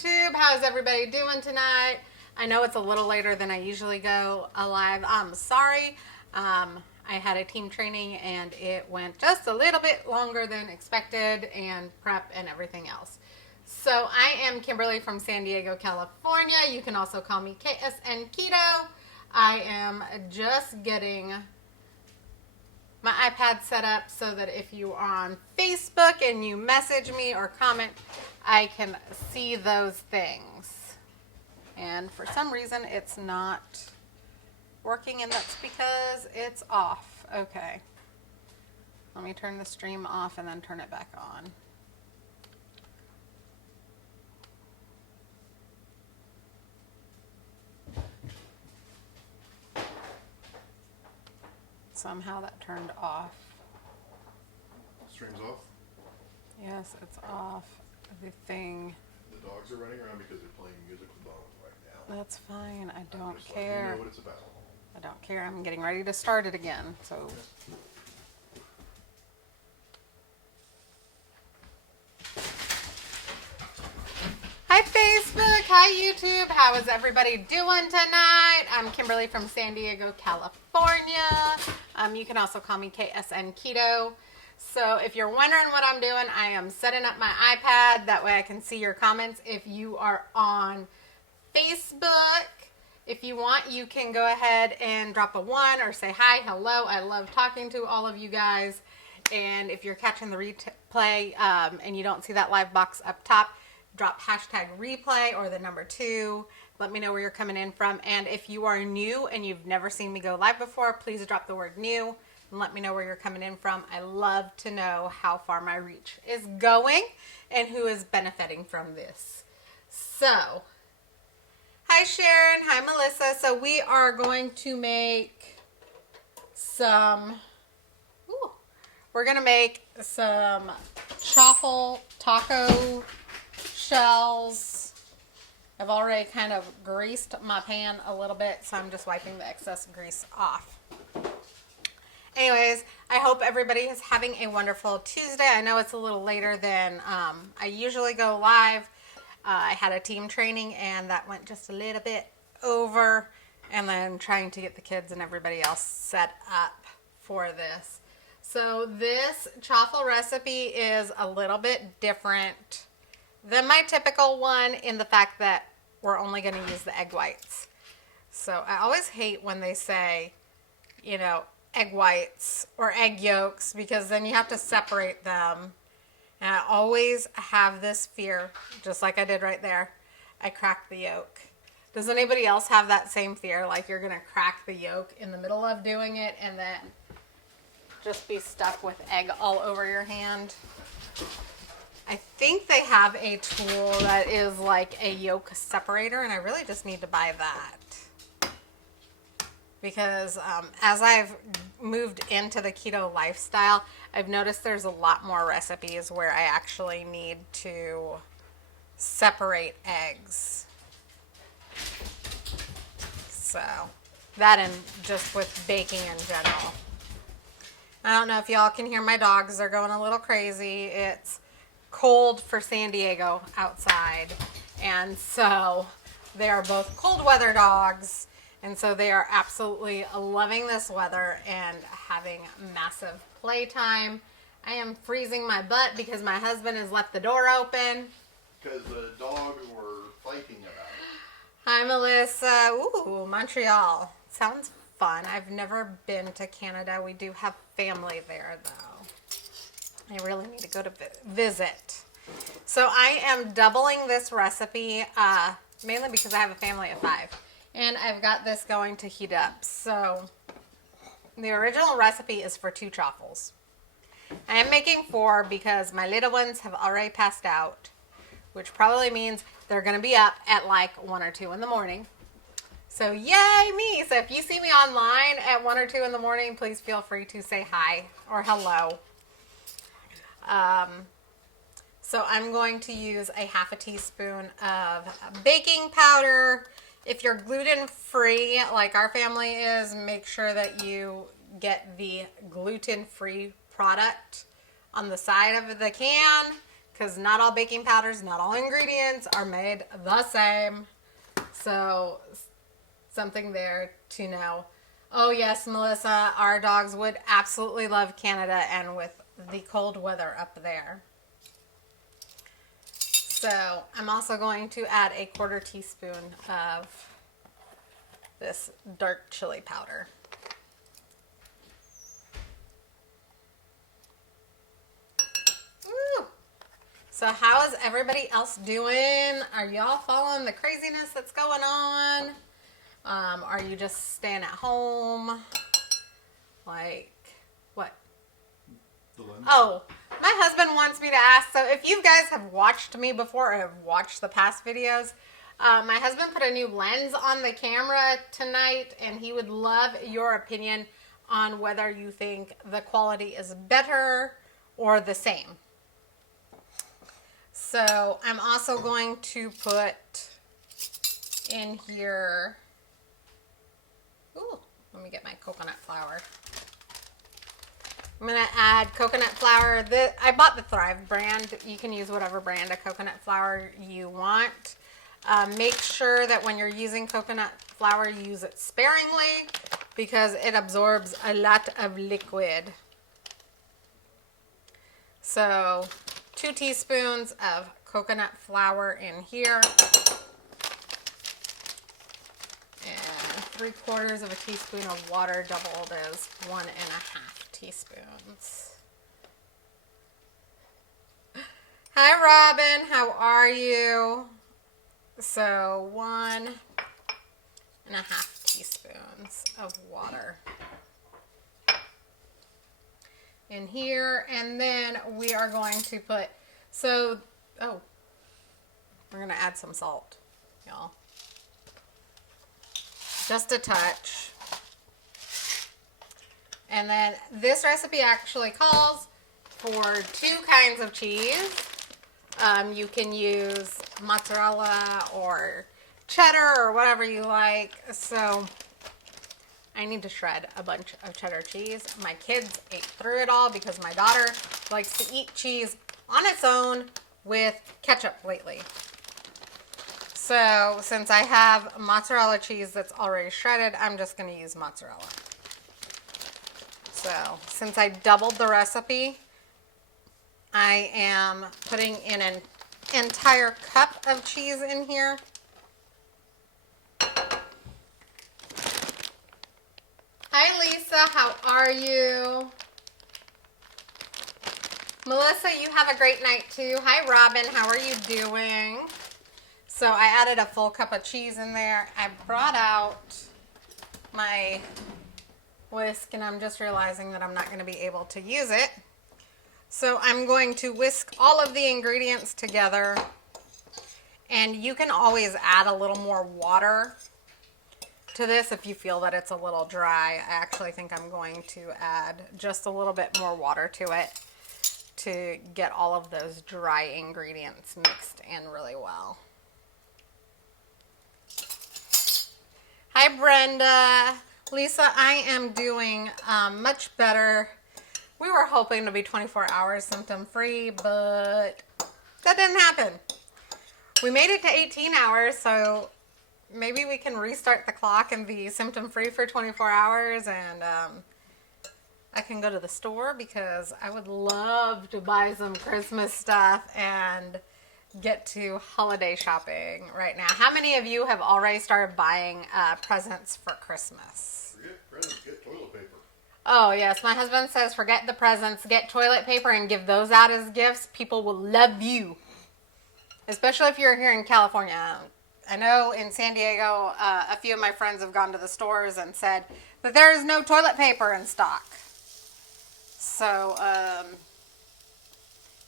YouTube. How's everybody doing tonight? I know it's a little later than I usually go live. I'm sorry. I had a team training and it went just a little bit longer than expected, and prep and everything else. So I am Kimberly from San Diego, California. You can also call me KSN Keto. I am just getting my iPad set up so that if you are on Facebook and you message me or comment, I can see those things. And for some reason it's not working, and that's because it's off. Okay. Let me turn the stream off and then turn it back on. Somehow that turned off. Stream's off? Yes, it's off. The thing. The dogs are running around because they're playing music with Bones right now. That's fine. I don't Just care. letting you know what it's about. I don't care. I'm getting ready to start it again. So. Hi Facebook, hi YouTube. How is everybody doing tonight? I'm Kimberly from San Diego, California. You can also call me KSN Keto. So if you're wondering what I'm doing, I am setting up my iPad. That way I can see your comments. If you are on Facebook, if you want, you can go ahead and drop a 1 or say hi, hello. I love talking to all of you guys. And if you're catching the replay and you don't see that live box up top, drop hashtag replay or the number 2. Let me know where you're coming in from. And if you are new and you've never seen me go live before, please drop the word new and let me know where you're coming in from. I love to know how far my reach is going and who is benefiting from this. So, hi Sharon, hi Melissa. So we are going to make some, we're going to make some Chaffle Taco shells. I've already kind of greased my pan a little bit, so I'm just wiping the excess grease off. Anyways, I hope everybody is having a wonderful Tuesday. I know it's a little later than I usually go live. I had a team training and that went just a little bit over, and then trying to get the kids and everybody else set up for this. So this chaffle recipe is a little bit different than my typical one in the fact that we're only going to use the egg whites. So I always hate when they say, you know, egg whites or egg yolks, because then you have to separate them. And I always have this fear, just like I did right there. I cracked the yolk. Does anybody else have that same fear? Like you're going to crack the yolk in the middle of doing it and then just be stuck with egg all over your hand? I think they have a tool that is like a yolk separator, and I really just need to buy that. Because as I've moved into the keto lifestyle, I've noticed there's a lot more recipes where I actually need to separate eggs. So, that and just with baking in general. I don't know if y'all can hear my dogs. They're going a little crazy. It's cold for San Diego outside, and so they are both cold weather dogs, and so they are absolutely loving this weather and having massive playtime. I am freezing my butt because my husband has left the door open because the dogs were fighting about it. Hi Melissa. Ooh, Montreal sounds fun. I've never been to Canada. We do have family there though. I really need to go to visit. So I am doubling this recipe, mainly because I have a family of 5. And I've got this going to heat up. So the original recipe is for 2 chaffles. I am making 4 because my little ones have already passed out, which probably means they're going to be up at like 1 or 2 in the morning. So yay me! So if you see me online at 1 or 2 in the morning, please feel free to say hi or hello. So I'm going to use a half a teaspoon of baking powder. If you're gluten-free, like our family is, make sure that you get the gluten-free product on the side of the can, because not all baking powders, not all ingredients are made the same. So something there to know. Oh yes, Melissa, our dogs would absolutely love Canada and with the cold weather up there. So I'm also going to add a 1/4 teaspoon of this dark chili powder. Woo! So how is everybody else doing? Are y'all following the craziness that's going on? Are you just staying at home? Like, what? Oh, my husband wants me to ask. So if you guys have watched me before or have watched the past videos, my husband put a new lens on the camera tonight, and he would love your opinion on whether you think the quality is better or the same. So I'm also going to put in here, ooh, let me get my coconut flour. I'm going to add coconut flour. I bought the Thrive brand. You can use whatever brand of coconut flour you want. Make sure that when you're using coconut flour, you use it sparingly because it absorbs a lot of liquid. So 2 teaspoons of coconut flour in here. And 3/4 of a teaspoon of water doubled as 1.5 teaspoons. Hi Robin, how are you? So 1.5 teaspoons of water in here, and then we are going to put, we're going to add some salt, y'all. Just a touch. And then this recipe actually calls for 2 kinds of cheese. You can use mozzarella or cheddar or whatever you like. So I need to shred a bunch of cheddar cheese. My kids ate through it all because my daughter likes to eat cheese on its own with ketchup lately. So since I have mozzarella cheese that's already shredded, I'm just going to use mozzarella. So since I doubled the recipe, I am putting in an entire cup of cheese in here. Hi Lisa, how are you? Melissa, you have a great night too. Hi Robin, how are you doing? So I added a full cup of cheese in there. I brought out my whisk and I'm just realizing that I'm not going to be able to use it. So I'm going to whisk all of the ingredients together, and you can always add a little more water to this if you feel that it's a little dry. I actually think I'm going to add just a little bit more water to it to get all of those dry ingredients mixed in really well. Hi Brenda. Lisa, I am doing much better. We were hoping to be 24 hours symptom free, but that didn't happen. We made it to 18 hours, so maybe we can restart the clock and be symptom free for 24 hours, and I can go to the store because I would love to buy some Christmas stuff and get to holiday shopping right now. How many of you have already started buying presents for Christmas? Forget presents, get toilet paper. Oh, yes. My husband says forget the presents, get toilet paper, and give those out as gifts. People will love you. Especially if you're here in California. I know in San Diego, a few of my friends have gone to the stores and said that there is no toilet paper in stock. So,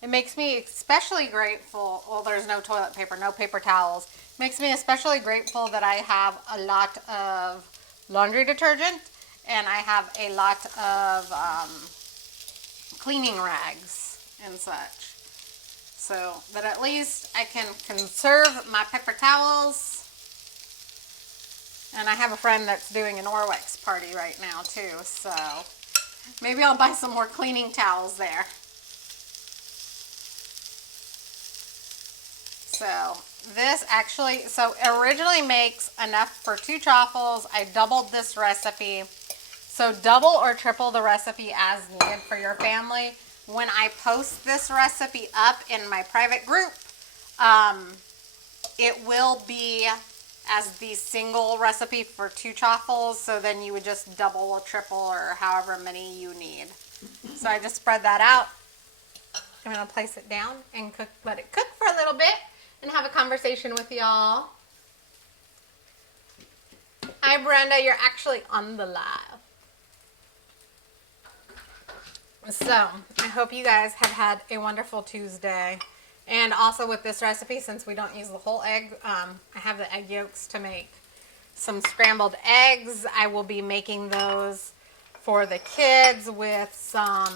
it makes me especially grateful. Well, there's no toilet paper, no paper towels. It makes me especially grateful that I have a lot of laundry detergent. And I have a lot of cleaning rags and such. So that at least I can conserve my paper towels. And I have a friend that's doing an Norwex party right now too. So maybe I'll buy some more cleaning towels there. So this actually, so it originally makes enough for 2 chaffles. I doubled this recipe. So double or triple the recipe as needed for your family. When I post this recipe up in my private group, it will be as the single recipe for 2 chaffles. So then you would just double or triple or however many you need. So I just spread that out. I'm going to place it down and let it cook for a little bit and have a conversation with y'all. Hi, Brenda. You're actually on the live. So, I hope you guys have had a wonderful Tuesday. And also with this recipe, since we don't use the whole egg, I have the egg yolks to make some scrambled eggs. I will be making those for the kids with some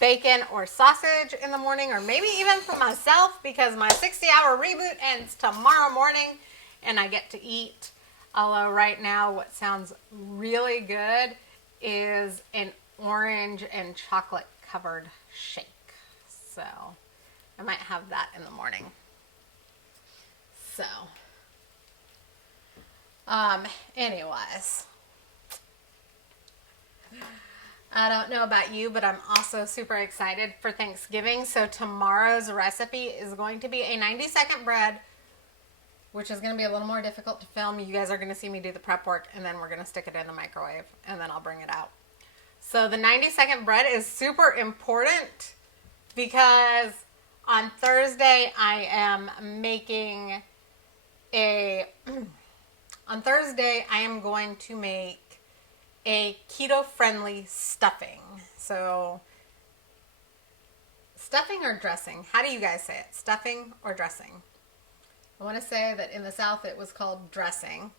bacon or sausage in the morning, or maybe even for myself, because my 60-hour reboot ends tomorrow morning and I get to eat. Although right now what sounds really good is an orange and chocolate covered shake. So I might have that in the morning. So anyways, I don't know about you, but I'm also super excited for Thanksgiving. So tomorrow's recipe is going to be a 90-second bread, which is going to be a little more difficult to film. You guys are going to see me do the prep work, and then we're going to stick it in the microwave, and then I'll bring it out. So the 90-second bread is super important because on Thursday I am making on Thursday I am going to make a keto-friendly stuffing. So, stuffing or dressing? How do you guys say it? Stuffing or dressing? I want to say that in the South it was called dressing.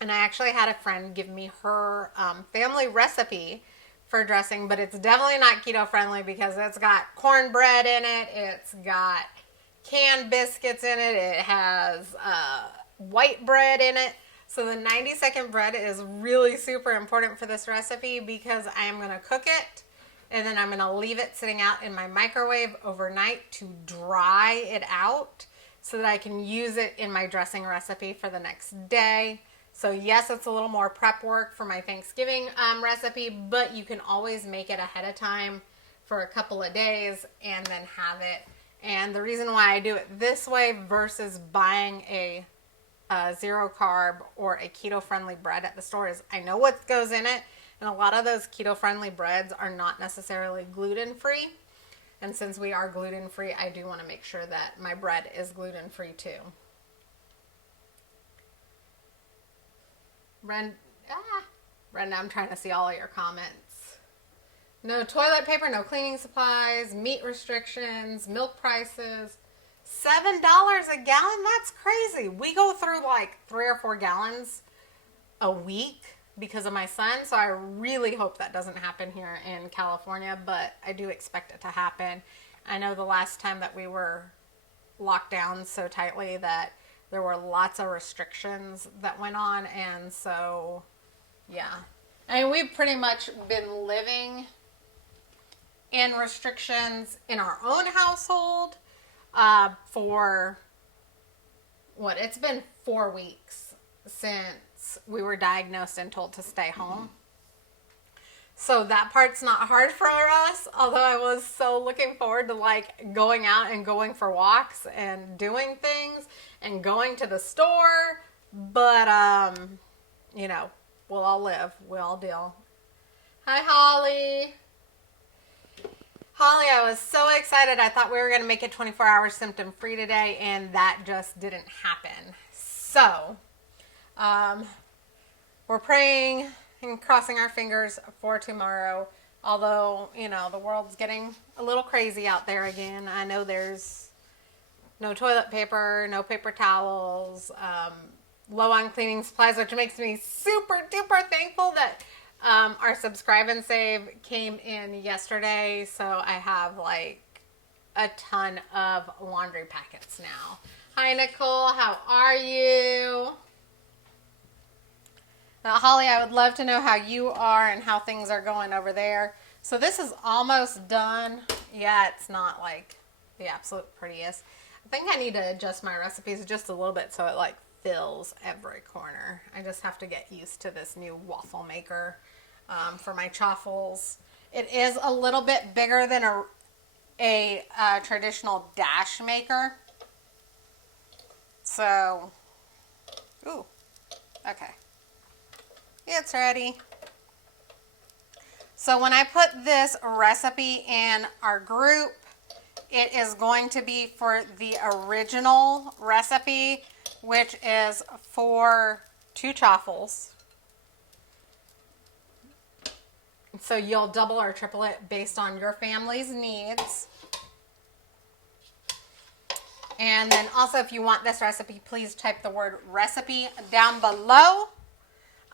And I actually had a friend give me her family recipe for dressing, but it's definitely not keto-friendly because it's got cornbread in it, it's got canned biscuits in it, it has white bread in it. So the 90-second bread is really super important for this recipe because I am going to cook it and then I'm going to leave it sitting out in my microwave overnight to dry it out so that I can use it in my dressing recipe for the next day. So yes, it's a little more prep work for my Thanksgiving recipe, but you can always make it ahead of time for a couple of days and then have it. And the reason why I do it this way versus buying a zero carb or a keto friendly bread at the store is I know what goes in it, and a lot of those keto friendly breads are not necessarily gluten free, and since we are gluten free, I do want to make sure that my bread is gluten free too. Brenda, I'm trying to see all of your comments. No toilet paper, no cleaning supplies, meat restrictions, milk prices. $7 a gallon? That's crazy. We go through like 3 or 4 gallons a week because of my son. So I really hope that doesn't happen here in California, but I do expect it to happen. I know the last time that we were locked down so tightly that there were lots of restrictions that went on. And so, yeah. I mean, we've pretty much been living in restrictions in our own household for what, it's been 4 weeks since we were diagnosed and told to stay home. So that part's not hard for us, although I was so looking forward to like going out and going for walks and doing things and going to the store. But, you know, we'll all live, we'll all deal. Hi, Holly. Holly, I was so excited. I thought we were going to make it 24 hours symptom free today, and that just didn't happen. So, we're praying and crossing our fingers for tomorrow. Although, you know, the world's getting a little crazy out there again. I know there's no toilet paper, no paper towels, low on cleaning supplies, which makes me super duper thankful that our subscribe and save came in yesterday, so I have like a ton of laundry packets now. Hi, Nicole. How are you? Now, Holly, I would love to know how you are and how things are going over there. So this is almost done. Yeah, it's not like the absolute prettiest. I think I need to adjust my recipes just a little bit so it like fills every corner. I just have to get used to this new waffle maker for my chaffles. It is a little bit bigger than a traditional dash maker. So, ooh, okay. It's ready. So when I put this recipe in our group, it is going to be for the original recipe, which is for 2 chaffles. So you'll double or triple it based on your family's needs. And then also, if you want this recipe, please type the word recipe down below.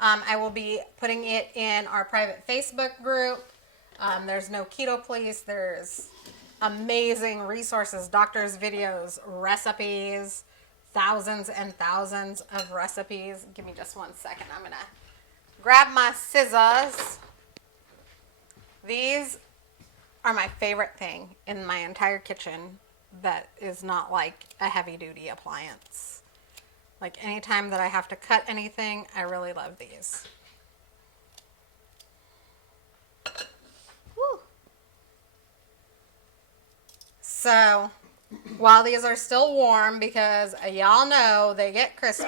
I will be putting it in our private Facebook group. There's no keto police. There's amazing resources, doctors' videos, recipes, thousands and thousands of recipes. Give me just one second. I'm going to grab my scissors. These are my favorite thing in my entire kitchen that is not like a heavy-duty appliance. Like anytime that I have to cut anything, I really love these. Woo. So, while these are still warm, because y'all know they get crispy,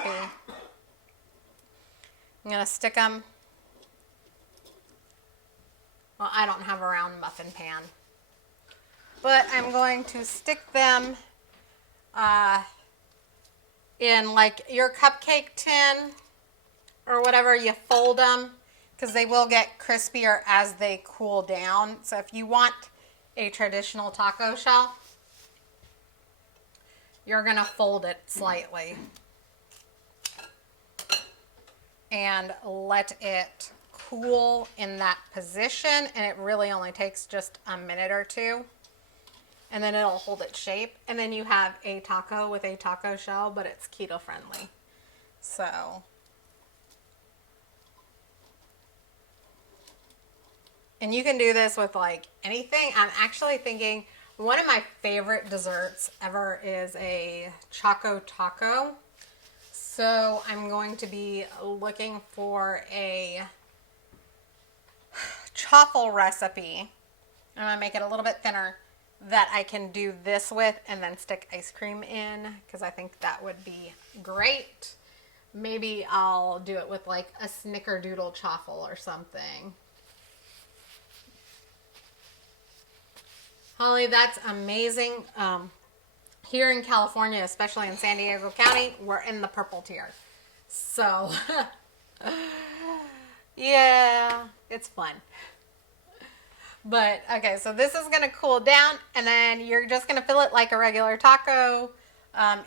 I'm going to stick them. Well, I don't have a round muffin pan, but I'm going to stick them in like your cupcake tin or whatever. You fold them because they will get crispier as they cool down. So if you want a traditional taco shell, you're going to fold it slightly and let it cool in that position, and it really only takes just a minute or two, and then it'll hold its shape, and then you have a taco with a taco shell, but it's keto friendly. So, and you can do this with like anything. I'm actually thinking one of my favorite desserts ever is a Choco Taco. So I'm going to be looking for a chaffle recipe. I'm going to make it a little bit thinner that I can do this with and then stick ice cream in, because I think that would be great. Maybe I'll do it with like a snickerdoodle chaffle or something. Holly, that's amazing. Here in California, especially in San Diego County, we're in the purple tier. So, yeah, it's fun. But, okay, so this is going to cool down, and then you're just going to fill it like a regular taco.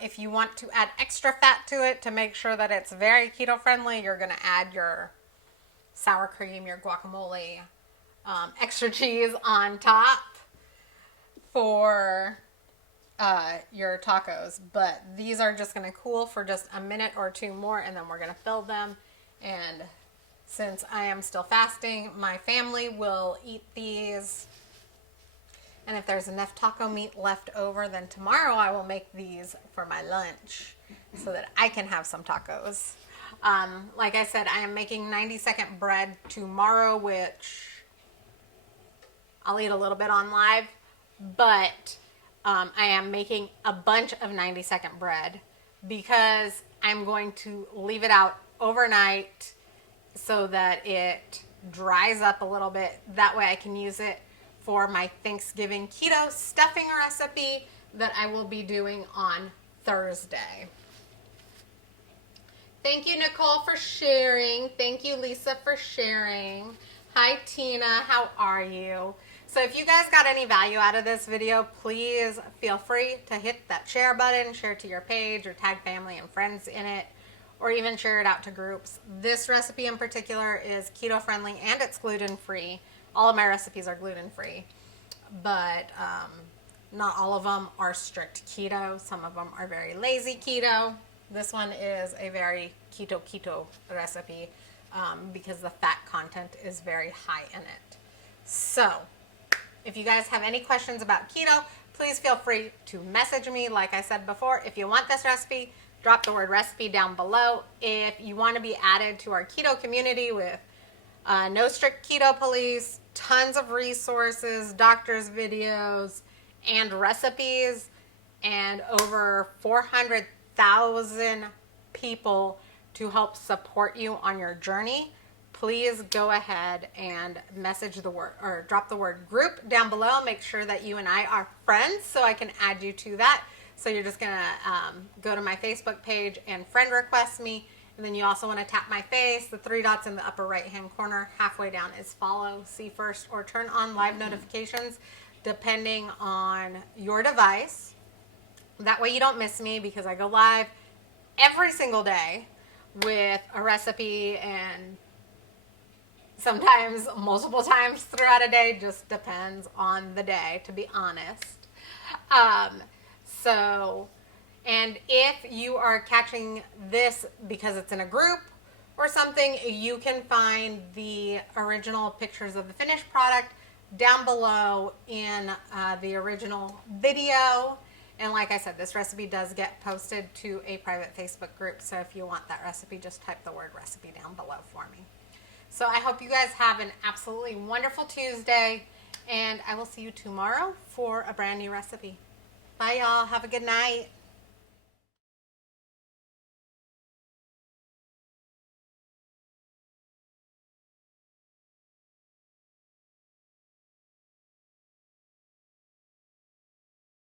If you want to add extra fat to it to make sure that it's very keto friendly, you're going to add your sour cream, your guacamole, extra cheese on top for your tacos. But these are just going to cool for just a minute or two more, and then we're going to fill them. And since I am still fasting, my family will eat these. And if there's enough taco meat left over, then tomorrow I will make these for my lunch so that I can have some tacos. Like I said, I am making 90-second bread tomorrow, which I'll eat a little bit on live. But I am making a bunch of 90-second bread because I'm going to leave it out overnight so that it dries up a little bit. That way I can use it for my Thanksgiving keto stuffing recipe that I will be doing on Thursday. Thank you, Nicole, for sharing. Thank you, Lisa, for sharing. Hi, Tina. How are you? So if you guys got any value out of this video, please feel free to hit that share button, share it to your page, or tag family and friends in it, or even share it out to groups. This recipe in particular is keto friendly and it's gluten free. All of my recipes are gluten free, but not all of them are strict keto. Some of them are very lazy keto. This one is a very keto recipe because the fat content is very high in it. So if you guys have any questions about keto, please feel free to message me. Like I said before, if you want this recipe, drop the word recipe down below. If you want to be added to our keto community with no strict keto police, tons of resources, doctors' videos, and recipes, and over 400,000 people to help support you on your journey, please go ahead and message the word or drop the word group down below. Make sure that you and I are friends so I can add you to that. So you're just gonna go to my Facebook page and friend request me. And then you also want to tap my face. The 3 dots in the upper right hand corner, halfway down is follow, see first, or turn on live notifications depending on your device. That way you don't miss me, because I go live every single day with a recipe, and sometimes multiple times throughout a day. Just depends on the day, to be honest. And if you are catching this because it's in a group or something, you can find the original pictures of the finished product down below in the original video. And like I said, this recipe does get posted to a private Facebook group. So if you want that recipe, just type the word recipe down below for me. So I hope you guys have an absolutely wonderful Tuesday, and I will see you tomorrow for a brand new recipe. Bye, y'all. Have a good night.